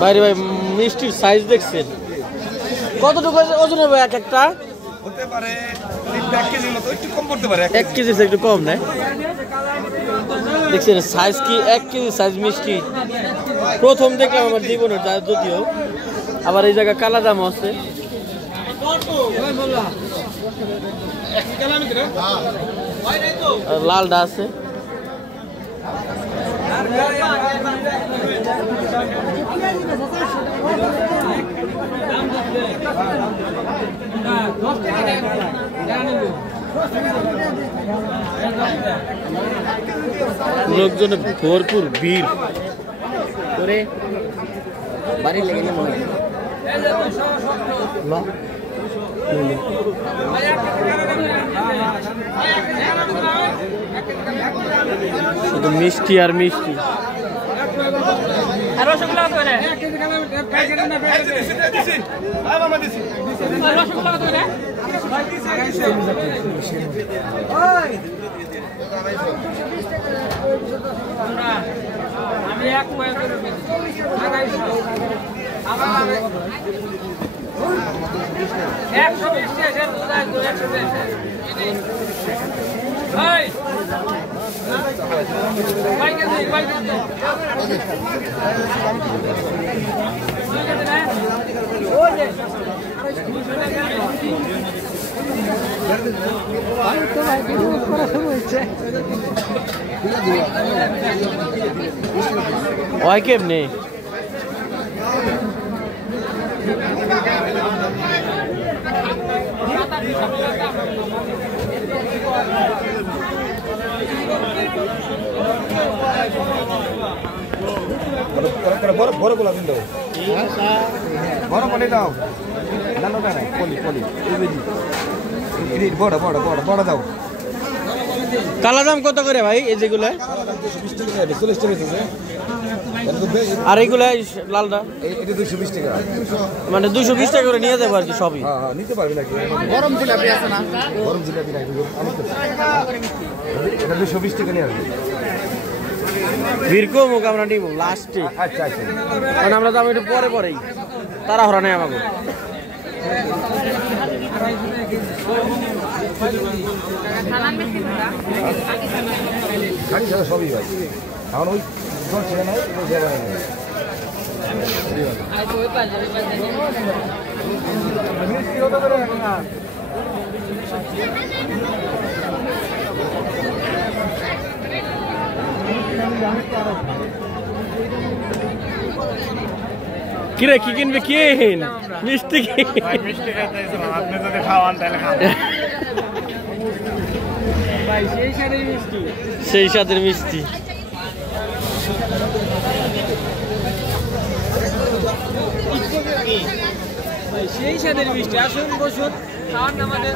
বাইরে ভাই মিষ্টির সাইজ দেখছেন কতটুকু ওজন হবে এক একটা? হতে পারে 1 কেজির মতো, একটু কম পড়তে পারে। 1 কেজি একটু কম না? দেখছেন সাইজ কি 1 কেজি সাইজ মিষ্টি প্রথম দেখলাম আমার জীবনের, যদিও আবার এই জায়গায় কালা জাম আছে। লালটা আছে। লোকজনে ভরপুর ভিড় করে বাড়ি লেগে মনে হয় শুধু মিষ্টি আর মিষ্টি। ওই কেমনে বড় গোলা দিন দাও, বড় পলি দাও, ডালোটা না পলি পলি বড় বড় বড় বড় দাও। কালা দাম কত করে ভাই এই যেগুলো? 40 টাকা। আর এইগুলা লালটা এটা 220 টাকা, মানে 220 টাকা করে নিয়ে যাবো আর কি সবই। হ্যাঁ নিতে পারবি নাকি? গরম জিলাপি আছে না? গরম জিলাপি নাই, এটা 220 টাকা নিয়ে আসবে। ভিড় কম হোক আমরা নিব লাস্টে। আচ্ছা আচ্ছা, কারণ আমরা যাবো একটু পরে পরেই, তারা হরা নেই আমাকে। সবই ভাই এখন ওই ছেড়ে নাই কিরে কি কিনবে? কিন মিষ্টি মিষ্টি খাইতেছিলাম, আপনি যদি খাওয়ান তাহলে খান। সেই স্বাদের মিষ্টি। সেই স্বাদের মিষ্টি। আসুন বসুন, খাওয়ান আমাদের।